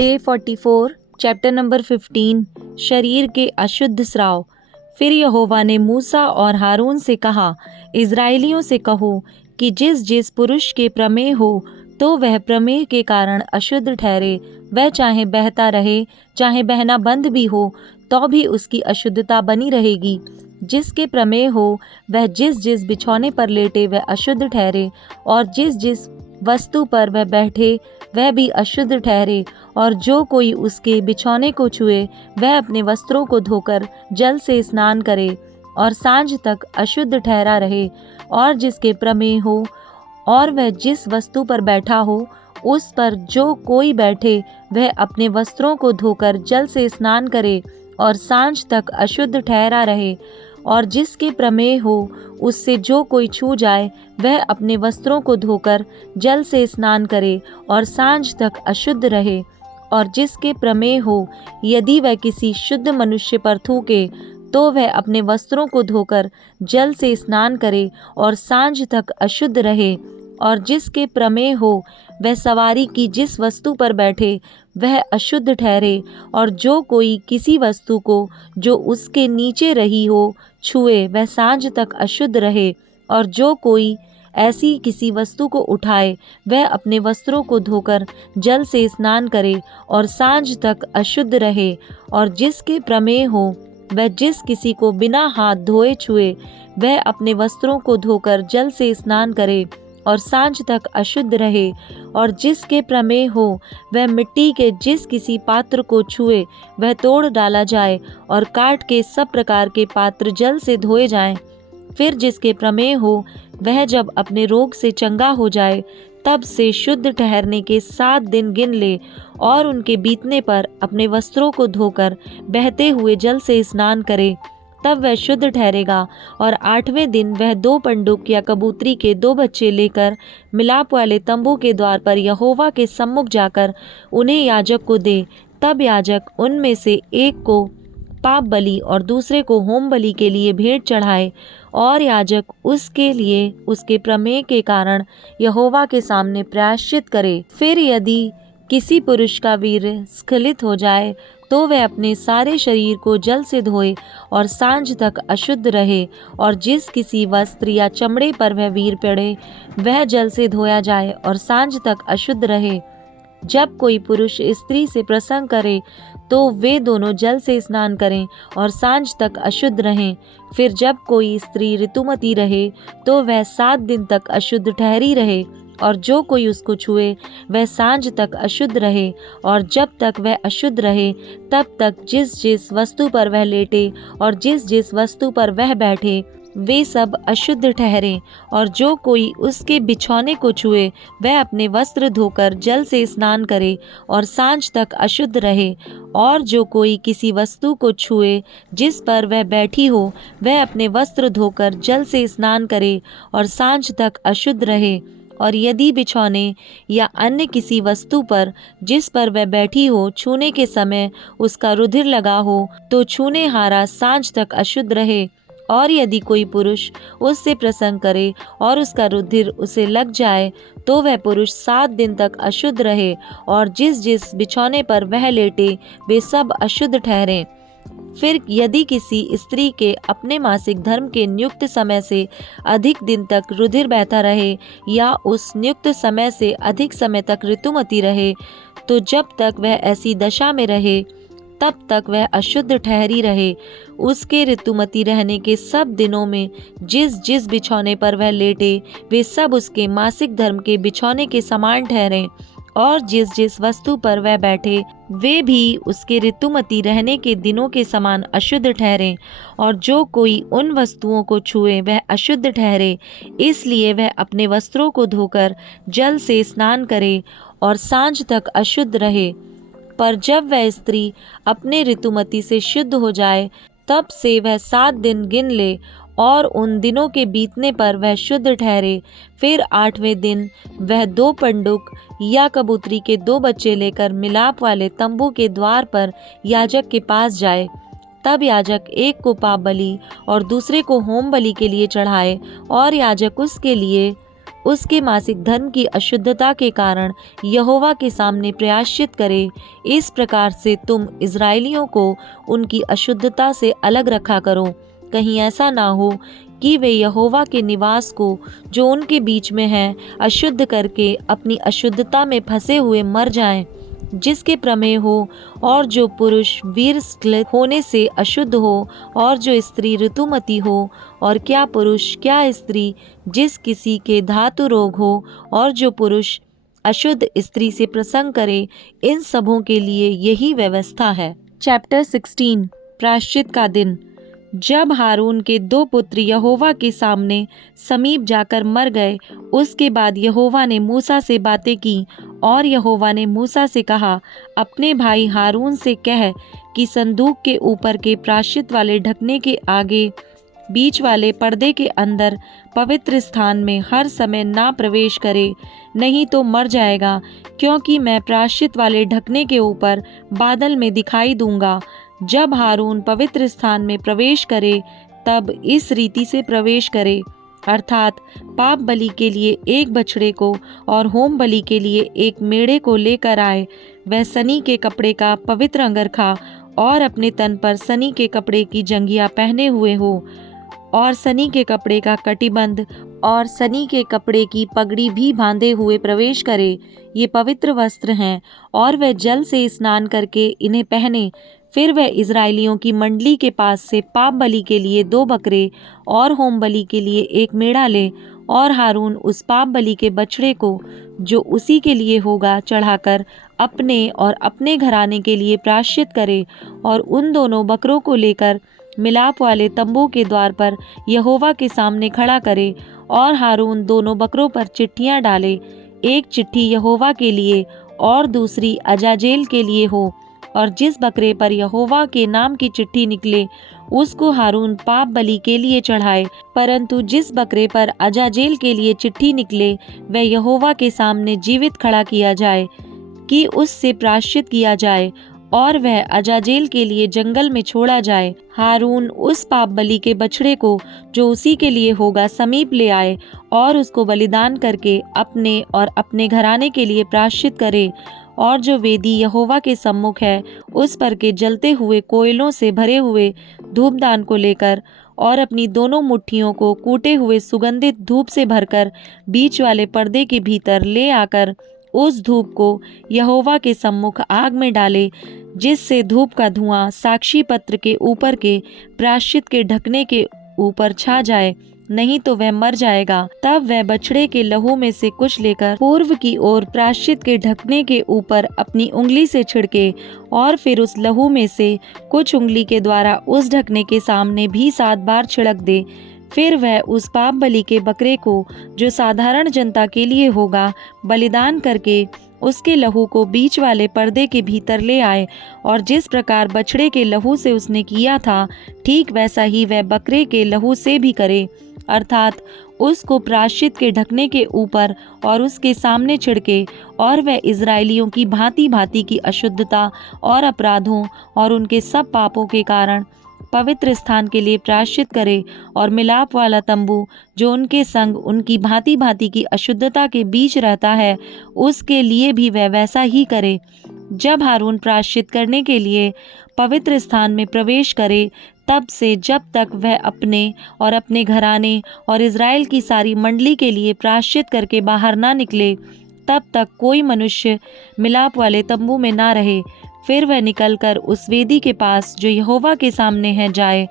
Day 44 chapter number 15 शरीर के अशुद्ध स्राव। फिर यहोवा ने मूसा और हारून से कहा, इज़राइलियों से कहो कि जिस जिस पुरुष के प्रमेह हो तो वह प्रमेह के कारण अशुद्ध ठहरे, वह चाहे बहता रहे चाहे बहना बंद भी हो तो भी उसकी अशुद्धता बनी रहेगी। जिसके प्रमेह हो वह जिस जिस बिछौने पर लेटे वह अशुद्ध ठहरे, और जिस जिस वस्तु पर वह बैठे वह भी अशुद्ध ठहरे। और जो कोई उसके बिछौने को छुए वह अपने वस्त्रों को धोकर जल से स्नान करे और सांझ तक अशुद्ध ठहरा रहे। और जिसके प्रमेह हो और वह जिस वस्तु पर बैठा हो उस पर जो कोई बैठे वह अपने वस्त्रों को धोकर जल से स्नान करे और सांझ तक अशुद्ध ठहरा रहे। और जिसके प्रमेह हो उससे जो कोई छू जाए वह अपने वस्त्रों को धोकर जल से स्नान करे और सांझ तक अशुद्ध रहे। और जिसके प्रमेह हो यदि वह किसी शुद्ध मनुष्य पर थूके तो वह अपने वस्त्रों को धोकर जल से स्नान करे और सांझ तक अशुद्ध रहे। और जिसके प्रमेह हो वह सवारी की जिस वस्तु पर बैठे वह अशुद्ध ठहरे। और जो कोई किसी वस्तु को जो उसके नीचे रही हो छुए वह सांझ तक अशुद्ध रहे। और जो कोई ऐसी किसी वस्तु को उठाए वह अपने वस्त्रों को धोकर जल से स्नान करे और सांझ तक अशुद्ध रहे। और जिसके प्रमेह हो वह जिस किसी को बिना हाथ धोए छुए वह अपने वस्त्रों को धोकर जल से स्नान करे और सांझ तक अशुद्ध रहे। और जिसके प्रमेह हो वह मिट्टी के जिस किसी पात्र को छुए वह तोड़ डाला जाए और काट के सब प्रकार के पात्र जल से धोए जाएं। फिर जिसके प्रमेह हो वह जब अपने रोग से चंगा हो जाए तब से शुद्ध ठहरने के 7 दिन गिन ले और उनके बीतने पर अपने वस्त्रों को धोकर बहते हुए जल से स्नान करे, तब वह शुद्ध ठहरेगा। और 8वें दिन वह 2 पंडुक या कबूतरी के 2 बच्चे लेकर मिलाप वाले तंबू के द्वार पर यहोवा के सम्मुख जाकर उन्हें याजक को दे। तब याजक उनमें से एक को पाप बलि और दूसरे को होम बलि के लिए भेंट चढ़ाए, और याजक उसके लिए उसके प्रमेह के कारण यहोवा के सामने प्रायश्चित करे। फिर यदि किसी पुरुष का वीर्य स्खलित हो जाए तो वह अपने सारे शरीर को जल से धोए और सांझ तक अशुद्ध रहे। और जिस किसी वस्त्र या चमड़े पर वह वीर पड़े वह जल से धोया जाए और सांझ तक अशुद्ध रहे। जब कोई पुरुष स्त्री से प्रसंग करे तो वे दोनों जल से स्नान करें और सांझ तक अशुद्ध रहें। फिर जब कोई स्त्री ऋतुमती रहे तो वह 7 दिन तक अशुद्ध ठहरी रहे, और जो कोई उसको छुए वह सांझ तक अशुद्ध रहे। और जब तक वह अशुद्ध रहे तब तक जिस जिस वस्तु पर वह लेटे और जिस जिस वस्तु पर वह बैठे वे सब अशुद्ध ठहरें। और जो कोई उसके बिछौने को छुए वह अपने वस्त्र धोकर जल से स्नान करे और सांझ तक अशुद्ध रहे। और जो कोई किसी वस्तु को छुए जिस पर वह बैठी हो वह अपने वस्त्र धोकर जल से स्नान करे और सांझ तक अशुद्ध रहे। और यदि बिछौने या अन्य किसी वस्तु पर जिस पर वह बैठी हो छूने के समय उसका रुधिर लगा हो तो छूने हारा सांझ तक अशुद्ध रहे। और यदि कोई पुरुष उससे प्रसंग करे और उसका रुधिर उसे लग जाए तो वह पुरुष 7 दिन तक अशुद्ध रहे, और जिस जिस बिछौने पर वह लेटे वे सब अशुद्ध ठहरें। फिर यदि किसी स्त्री के अपने मासिक धर्म के नियुक्त समय से अधिक दिन तक रुधिर बहता रहे या उस नियुक्त समय से अधिक समय तक ऋतुमती रहे तो जब तक वह ऐसी दशा में रहे तब तक वह अशुद्ध ठहरी रहे। उसके ऋतुमती रहने के सब दिनों में जिस जिस बिछौने पर वह लेटे वे सब उसके मासिक धर्म के बिछौने के समान ठहरें, और जिस जिस वस्तु पर वह बैठे वे भी उसके ऋतुमती रहने के दिनों के समान अशुद्ध ठहरें। और जो कोई उन वस्तुओं को छुए वह अशुद्ध ठहरे, इसलिए वह अपने वस्त्रों को धोकर जल से स्नान करे और सांझ तक अशुद्ध रहे। पर जब वह स्त्री अपने ऋतुमती से शुद्ध हो जाए तब से वह 7 दिन गिन ले और उन दिनों के बीतने पर वह शुद्ध ठहरे। फिर 8वें दिन वह 2 पंडुक या कबूतरी के 2 बच्चे लेकर मिलाप वाले तंबू के द्वार पर याजक के पास जाए। तब याजक एक को पाप बलि और दूसरे को होम बलि के लिए चढ़ाए, और याजक उसके लिए उसके मासिक धर्म की अशुद्धता के कारण यहोवा के सामने प्रायश्चित करे। इस प्रकार से तुम इस्राएलियों को उनकी अशुद्धता से अलग रखा करो। कहीं ऐसा ना हो कि वे यहोवा के निवास को जो उनके बीच में है अशुद्ध करके अपनी अशुद्धता में फंसे हुए मर जाएं। जिसके प्रमेय हो और जो पुरुष वीर्य होने से अशुद्ध हो और जो स्त्री ऋतुमती हो, और क्या पुरुष क्या स्त्री जिस किसी के धातु रोग हो, और जो पुरुष अशुद्ध स्त्री से प्रसंग करे, इन सबों के लिए यही व्यवस्था है। चैप्टर 16 प्रायश्चित का दिन। जब हारून के 2 पुत्र यहोवा के सामने समीप जाकर मर गए, उसके बाद यहोवा ने मूसा से बातें की और यहोवा ने मूसा से कहा, अपने भाई हारून से कह कि संदूक के ऊपर के प्रायश्चित वाले ढकने के आगे बीच वाले पर्दे के अंदर पवित्र स्थान में हर समय ना प्रवेश करे, नहीं तो मर जाएगा, क्योंकि मैं प्रायश्चित वाले ढकने के ऊपर बादल में दिखाई दूंगा। जब हारून पवित्र स्थान में प्रवेश करे तब इस रीति से प्रवेश करे, अर्थात पाप बलि के लिए एक बछड़े को और होम बलि के लिए एक मेढ़े को लेकर आए। वह सनी के कपड़े का पवित्र अंगरखा और अपने तन पर सनी के कपड़े की जंघिया पहने हुए हो, और सनी के कपड़े का कटिबंध और सनी के कपड़े की पगड़ी भी बांधे हुए प्रवेश करे। ये पवित्र वस्त्र हैं और वह जल से स्नान करके इन्हें पहने। फिर वह इस्राएलियों की मंडली के पास से पाप बलि के लिए 2 बकरे और होम बलि के लिए 1 मेढ़ा ले, और हारून उस पाप बलि के बछड़े को जो उसी के लिए होगा चढ़ाकर अपने और अपने घराने के लिए प्रायश्चित करे, और उन दोनों बकरों को लेकर मिलाप वाले तंबू के द्वार पर यहोवा के सामने खड़ा करे। और हारून दोनों बकरों पर चिट्ठियां डाले, एक चिट्ठी यहोवा के लिए और दूसरी अजाजेल के लिए हो, और जिस बकरे पर यहोवा के नाम की चिट्ठी निकले उसको हारून पाप बलि के लिए चढ़ाए, परंतु जिस बकरे पर अजाजेल के लिए चिट्ठी निकले वह यहोवा के सामने जीवित खड़ा किया जाए कि उससे प्रायश्चित किया जाए, और वह अजाजेल के लिए जंगल में छोड़ा जाए। हारून उस पाप बलि के बछड़े को जो उसी के लिए होगा समीप ले आए और उसको बलिदान करके अपने और अपने घराने के लिए प्रायश्चित करे, और जो वेदी यहोवा के सम्मुख है उस पर के जलते हुए कोयलों से भरे हुए धूपदान को लेकर और अपनी दोनों मुट्ठियों को कूटे हुए सुगंधित धूप से भरकर बीच वाले पर्दे के भीतर ले आकर उस धूप को यहोवा के सम्मुख आग में डाले, जिससे धूप का धुआं साक्षी पत्र के ऊपर के प्रायश्चित के ढकने के ऊपर छा जाए, नहीं तो वह मर जाएगा। तब वह बछड़े के लहू में से कुछ लेकर पूर्व की ओर प्रायश्चित के ढकने के ऊपर अपनी उंगली से छिड़के, और फिर उस लहू में से कुछ उंगली के द्वारा उस ढकने के सामने भी 7 बार छिड़क दे। फिर वह उस पाप बलि के बकरे को जो साधारण जनता के लिए होगा बलिदान करके उसके लहू को बीच वाले पर्दे के भीतर ले आए, और जिस प्रकार बछड़े के लहू से उसने किया था ठीक वैसा ही वह बकरे के लहू से भी करे, अर्थात उसको प्रायश्चित के ढकने के ऊपर और उसके सामने छिड़के, और वह इस्राएलियों की भांति भांति की अशुद्धता और अपराधों और उनके सब पापों के कारण पवित्र स्थान के लिए प्रायश्चित करे, और मिलाप वाला तंबू जो उनके संग उनकी भांति भांति की अशुद्धता के बीच रहता है उसके लिए भी वह वैसा ही करे। जब हारून प्रायश्चित करने के लिए पवित्र स्थान में प्रवेश करे, तब से जब तक वह अपने और अपने घराने और इज़राइल की सारी मंडली के लिए प्रायश्चित करके बाहर ना निकले, तब तक कोई मनुष्य मिलाप वाले तंबू में ना रहे। फिर वह निकलकर उस वेदी के पास जो यहोवा के सामने है जाए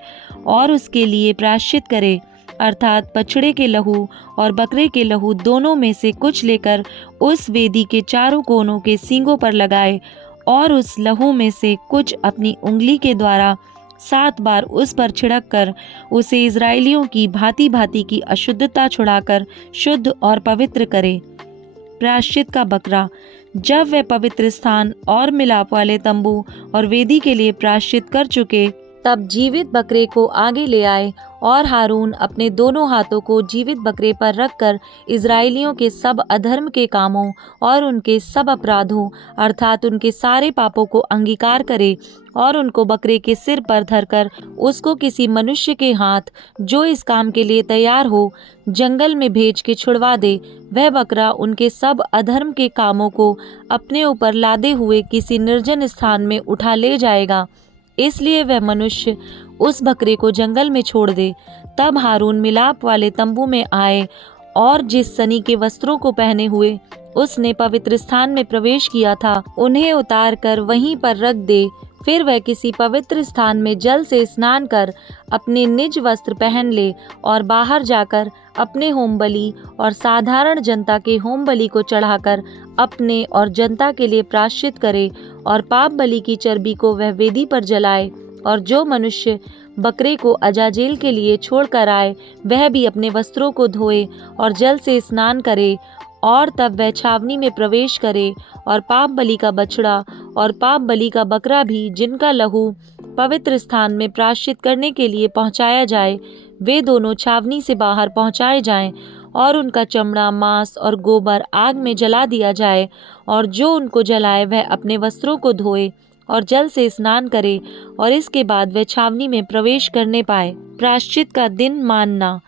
और उसके लिए प्रायश्चित करे, अर्थात बछड़े के लहू और बकरे के लहू दोनों में से कुछ लेकर उस वेदी के चारों कोनों के सींगों पर लगाए, और उस लहू में से कुछ अपनी उंगली के द्वारा 7 बार उस पर छिड़क कर उसे इज़राइलियों की भांति भांति की अशुद्धता छुड़ाकर शुद्ध और पवित्र करे। प्रायश्चित का बकरा। जब वे पवित्र स्थान और मिलाप वाले तंबू और वेदी के लिए प्रायश्चित कर चुके, तब जीवित बकरे को आगे ले आए और हारून अपने दोनों हाथों को जीवित बकरे पर रखकर इज़राइलियों के सब अधर्म के कामों और उनके सब अपराधों अर्थात उनके सारे पापों को अंगीकार करे और उनको बकरे के सिर पर धरकर उसको किसी मनुष्य के हाथ जो इस काम के लिए तैयार हो जंगल में भेज के छुड़वा दे। वह बकरा उनके सब अधर्म के कामों को अपने ऊपर लादे हुए किसी निर्जन स्थान में उठा ले जाएगा, इसलिए वह मनुष्य उस बकरे को जंगल में छोड़ दे। तब हारून मिलाप वाले तंबू में आए और जिस सनी के वस्त्रों को पहने हुए उसने पवित्र स्थान में प्रवेश किया था उन्हें उतार कर वहीं पर रख दे। फिर वह किसी पवित्र स्थान में जल से स्नान कर अपने निज वस्त्र पहन ले और बाहर जाकर अपने होम बलि और साधारण जनता के होम बलि को चढ़ाकर अपने और जनता के लिए प्रायश्चित करे और पाप बलि की चर्बी को वह वेदी पर जलाए। और जो मनुष्य बकरे को अजाजेल के लिए छोड़ कर आए वह भी अपने वस्त्रों को धोए और जल से स्नान करे और तब वह छावनी में प्रवेश करे और पाप बलि का बछड़ा और पाप बलि का बकरा भी जिनका लहू पवित्र स्थान में प्रायश्चित करने के लिए पहुंचाया जाए वे दोनों छावनी से बाहर पहुंचाए जाएं और उनका चमड़ा मांस और गोबर आग में जला दिया जाए। और जो उनको जलाए वह अपने वस्त्रों को धोए और जल से स्नान करे और इसके बाद वह छावनी में प्रवेश करने पाए। प्रायश्चित का दिन मानना।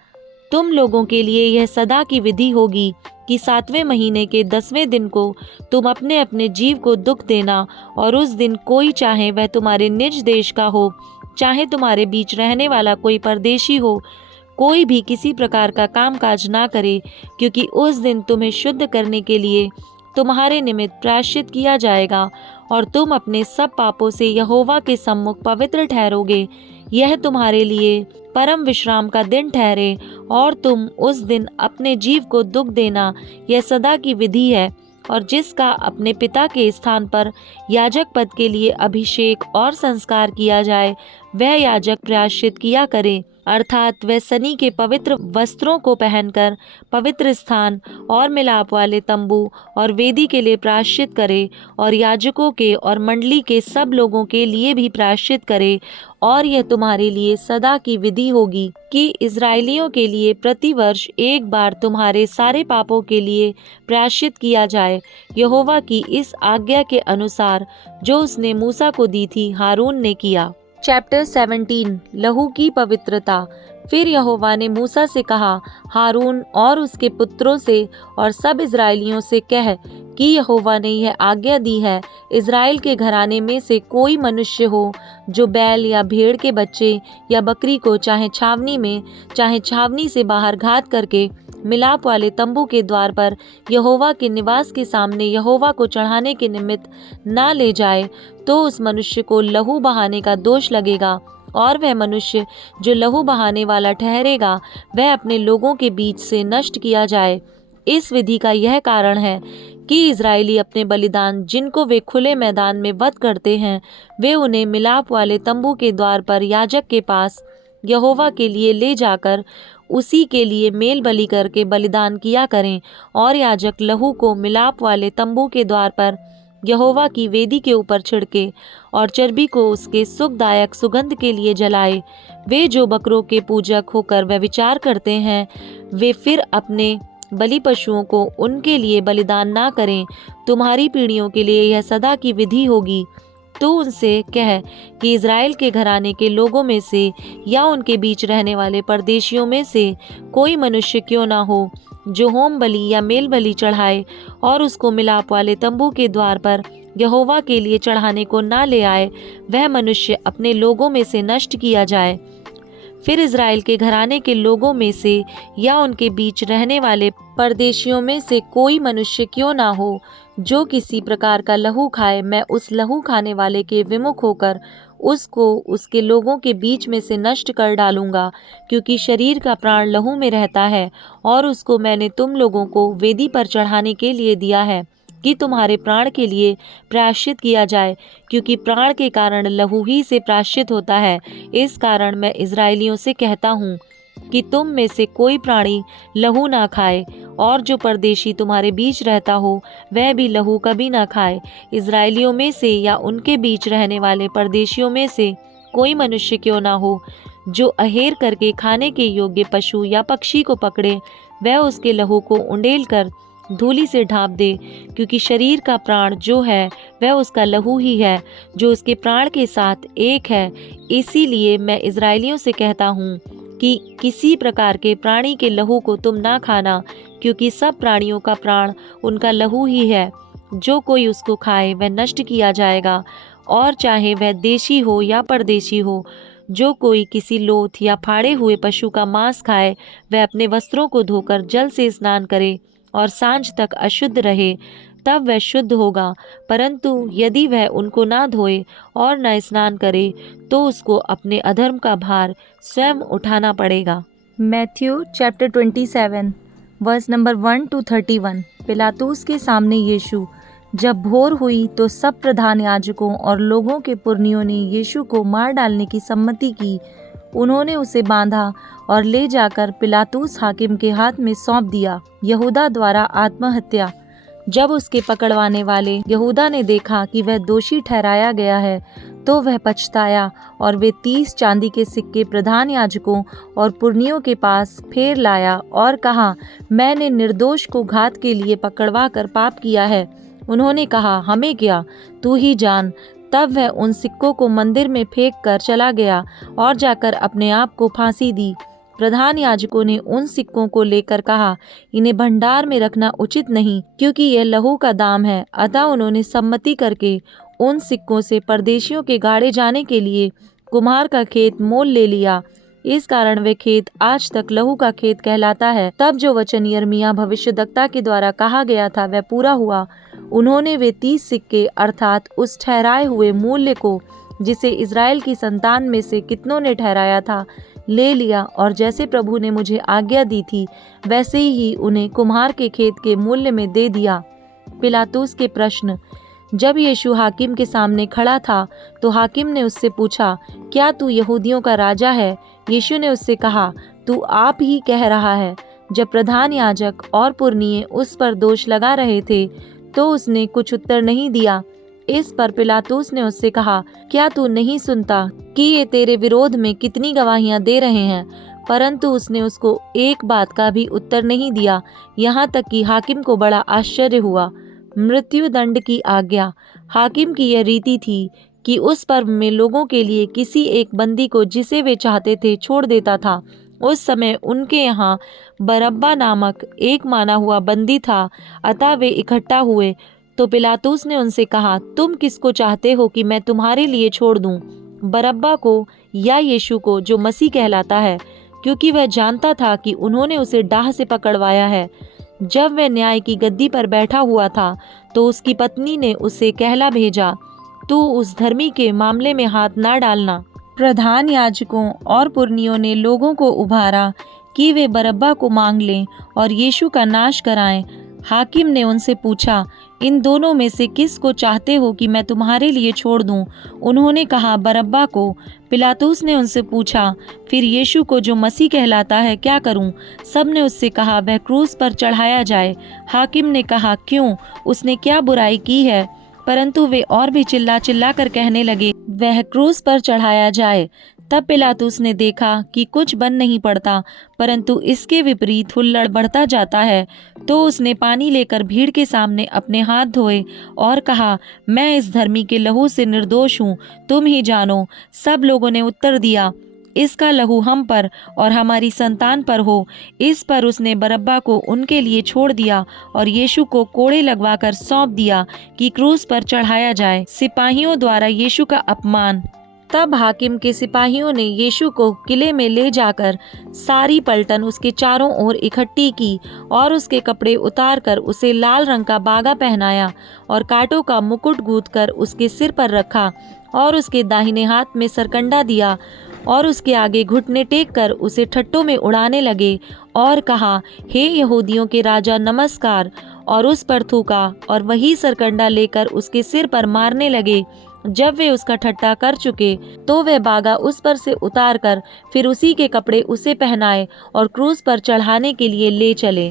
तुम लोगों के लिए यह सदा की विधि होगी कि 7वें महीने के 10वें दिन को तुम अपने अपने जीव को दुख देना और उस दिन कोई चाहे वह तुम्हारे निज देश का हो चाहे तुम्हारे बीच रहने वाला कोई परदेशी हो कोई भी किसी प्रकार का कामकाज ना करे, क्योंकि उस दिन तुम्हें शुद्ध करने के लिए तुम्हारे निमित्त प्रायश्चित किया जाएगा और तुम अपने सब पापों से यहोवा के सम्मुख पवित्र ठहरोगे। यह तुम्हारे लिए परम विश्राम का दिन ठहरे और तुम उस दिन अपने जीव को दुख देना, यह सदा की विधि है। और जिसका अपने पिता के स्थान पर याजक पद के लिए अभिषेक और संस्कार किया जाए वह याजक प्रायश्चित किया करे, अर्थात वह सनी के पवित्र वस्त्रों को पहनकर पवित्र स्थान और मिलाप वाले तंबू और वेदी के लिए प्रायश्चित करे और याजकों के और मंडली के सब लोगों के लिए भी प्रायश्चित करे। और यह तुम्हारे लिए सदा की विधि होगी कि इज़राइलियों के लिए प्रतिवर्ष एक बार तुम्हारे सारे पापों के लिए प्रायश्चित किया जाए, यहोवा की इस आज्ञा के अनुसार जो उसने मूसा को दी थी हारून ने किया। चैप्टर 17 लहू की पवित्रता। फिर यहोवा ने मूसा से कहा, हारून और उसके पुत्रों से और सब इज़राइलियों से कह कि यहोवा ने यह आज्ञा दी है, इज़राइल के घराने में से कोई मनुष्य हो जो बैल या भेड़ के बच्चे या बकरी को चाहे छावनी में चाहे छावनी से बाहर घात करके मिलाप वाले तंबू के द्वार पर यहोवा के निवास के सामने यहोवा को चढ़ाने के निमित्त ना ले जाए, तो उस मनुष्य को लहू बहाने का दोष लगेगा और वह मनुष्य जो लहू बहाने वाला ठहरेगा वह अपने लोगों के बीच से नष्ट किया जाए। इस विधि का यह कारण है कि इज़राइली अपने बलिदान जिनको वे खुले मैदान में वध करते हैं वे उन्हें मिलाप वाले तंबू के द्वार पर याजक के पास यहोवा के लिए ले जाकर उसी के लिए मेल बलि करके बलिदान किया करें। और याजक लहू को मिलाप वाले तंबू के द्वार पर यहोवा की वेदी के ऊपर छिड़के और चर्बी को उसके सुखदायक सुगंध के लिए जलाए। वे जो बकरों के पूजक होकर वे विचार करते हैं वे फिर अपने बलि पशुओं को उनके लिए बलिदान ना करें। तुम्हारी पीढ़ियों के लिए यह सदा की विधि होगी। तू उनसे कह कि इज़राइल के घराने के लोगों में से या उनके बीच रहने वाले परदेशियों में से कोई मनुष्य क्यों ना हो जो होम बलि या मेल बलि चढ़ाए और उसको मिलाप वाले तंबू के द्वार पर यहोवा के लिए चढ़ाने को ना ले आए, वह मनुष्य अपने लोगों में से नष्ट किया जाए। फिर इज़राइल के घराने के लोगों में से या उनके बीच रहने वाले परदेशियों में से कोई मनुष्य क्यों ना हो जो किसी प्रकार का लहू खाए, मैं उस लहू खाने वाले के विमुख होकर उसको उसके लोगों के बीच में से नष्ट कर डालूंगा, क्योंकि शरीर का प्राण लहू में रहता है और उसको मैंने तुम लोगों को वेदी पर चढ़ाने के लिए दिया है कि तुम्हारे प्राण के लिए प्रायश्चित किया जाए, क्योंकि प्राण के कारण लहू ही से प्रायश्चित होता है। इस कारण मैं इज़राइलियों से कहता हूँ कि तुम में से कोई प्राणी लहू ना खाए, और जो परदेशी तुम्हारे बीच रहता हो वह भी लहू कभी ना खाए। इज़राइलियों में से या उनके बीच रहने वाले परदेशियों में से कोई मनुष्य क्यों ना हो जो अहेर करके खाने के योग्य पशु या पक्षी को पकड़े, वह उसके लहू को उंडेल कर धूलि से ढाँप दे, क्योंकि शरीर का प्राण जो है वह उसका लहू ही है, जो उसके प्राण के साथ एक है। इसीलिए मैं इज़राइलियों से कहता हूँ कि किसी प्रकार के प्राणी के लहू को तुम ना खाना, क्योंकि सब प्राणियों का प्राण उनका लहू ही है। जो कोई उसको खाए वह नष्ट किया जाएगा, और चाहे वह देशी हो या परदेशी हो। जो कोई किसी लोथ या फाड़े हुए पशु का मांस खाए, वह अपने वस्त्रों को धोकर जल से स्नान करे और सांझ तक अशुद्ध रहे, तब वह शुद्ध होगा। परंतु यदि वह उनको ना धोए और न स्नान करे, तो उसको अपने अधर्म का भार स्वयं उठाना पड़ेगा। Matthew chapter 27 verse number 1 to 31। पिलातुस के सामने यीशु। जब भोर हुई तो सब प्रधान याजकों और लोगों के पुरनियों ने यीशु को मार डालने की सम्मति की। उन्होंने उसे बांधा और ले जाकर पिलातुस हाकिम के हाथ में सौंप दिया। यहूदा द्वारा आत्महत्या। जब उसके पकड़वाने वाले यहूदा ने देखा कि वह दोषी ठहराया गया है, तो वह पछताया और वे 30 चांदी के सिक्के प्रधान याजकों और पुरनियों के पास फेर लाया और कहा, मैंने निर्दोष को घात के लिए पकड़वा कर पाप किया है। उन्होंने कहा, हमें क्या, तू ही जान। तब वह उन सिक्कों को मंदिर में फेंक कर चला गया और जाकर अपने आप को फांसी दी। प्रधान याजकों ने उन सिक्कों को लेकर कहा, इन्हें भंडार में रखना उचित नहीं, क्योंकि यह लहू का दाम है। अतः उन्होंने सम्मति करके उन सिक्कों से परदेशियों के गाड़े जाने के लिए कुम्हार का खेत मोल ले लिया। इस कारण वे खेत आज तक लहू का खेत कहलाता है। तब जो वचन यिर्मयाह भविष्यद्वक्ता के द्वारा कहा गया था वह पूरा हुआ। उन्होंने वे 30 सिक्के अर्थात उस ठहराए हुए मूल्य को, जिसे इज़राइल की संतान में से कितनों ने ठहराया था, ले लिया, और जैसे प्रभु ने मुझे आज्ञा दी थी वैसे ही उन्हें कुम्हार के खेत के मूल्य में दे दिया। पिलातुस के प्रश्न। जब यीशु हाकिम के सामने खड़ा था तो हाकिम ने उससे पूछा, क्या तू यहूदियों का राजा है? यीशु ने उससे कहा, तू आप ही कह रहा है। जब प्रधान याजक और पुरनिये उस पर दोष लगा रहे थे तो उसने कुछ उत्तर नहीं दिया। इस पर पिलातुस ने उससे कहा, क्या तू नहीं सुनता कि ये तेरे विरोध में कितनी गवाहियां दे रहे हैं? परंतु उसने उसको एक बात का भी उत्तर नहीं दिया, यहाँ तक कि हाकिम को बड़ा आश्चर्य हुआ। मृत्यु दंड की आज्ञा। हाकिम की यह रीति थी कि उस पर्व में लोगों के लिए किसी एक बंदी को जिसे वे चाहते थे छोड़ देता था। उस समय उनके यहाँ बरअब्बा नामक एक माना हुआ बंदी था। अतः वे इकट्ठा हुए तो पिलातुस ने उनसे कहा, तुम किसको चाहते हो कि मैं तुम्हारे लिए छोड़ दूं, बरअब्बा को या यीशु को, जो मसीह कहलाता है? क्योंकि वह जानता था कि उन्होंने उसे डाह से पकड़वाया है। जब वह न्याय की गद्दी पर बैठा हुआ था तो उसकी पत्नी ने उसे कहला भेजा, तू उस धर्मी के मामले में हाथ ना डालना। प्रधान याजकों और पुरनियों ने लोगों को उभारा कि वे बरअब्बा को मांग लें और यीशु का नाश कराएं। हाकिम ने उनसे पूछा, इन दोनों में से किस को चाहते हो कि मैं तुम्हारे लिए छोड़ दूं? उन्होंने कहा, बरअब्बा को। पिलातुस ने उनसे पूछा, फिर यीशु को, जो मसीह कहलाता है, क्या करूं? सब ने उससे कहा, वह क्रूस पर चढ़ाया जाए। हाकिम ने कहा, क्यों? उसने क्या बुराई की है? परंतु वे और भी चिल्ला चिल्ला कर कहने लगे, वह क्रूस पर चढ़ाया जाए। तब पिलातुस ने देखा कि कुछ बन नहीं पड़ता, परंतु इसके विपरीत हुल्लड़ बढ़ता जाता है, तो उसने पानी लेकर भीड़ के सामने अपने हाथ धोए और कहा, मैं इस धर्मी के लहू से निर्दोष हूँ, तुम ही जानो। सब लोगों ने उत्तर दिया, इसका लहू हम पर और हमारी संतान पर हो। इस पर उसने बरअब्बा को उनके लिए छोड़ दिया और यीशु को कोड़े लगवाकर सौंप दिया कि क्रूस पर चढ़ाया जाए। सिपाहियों द्वारा यीशु का अपमान। तब हाकिम के सिपाहियों ने यीशु को किले में ले जाकर सारी पलटन उसके चारों ओर इकट्ठी की और उसके कपड़े उतारकर उसे लाल रंग का बागा पहनाया और कांटों का मुकुट गूंथकर उसके सिर पर रखा और उसके दाहिने हाथ में सरकंडा दिया और उसके आगे घुटने टेक कर उसे ठट्टों में उड़ाने लगे और कहा, हे यहूदियों के राजा, नमस्कार, और उस पर थूका और वही सरकंडा लेकर उसके सिर पर मारने लगे। जब वे उसका ठट्टा कर चुके तो वह बागा उस पर से उतार कर फिर उसी के कपड़े उसे पहनाए और क्रूस पर चढ़ाने के लिए ले चले।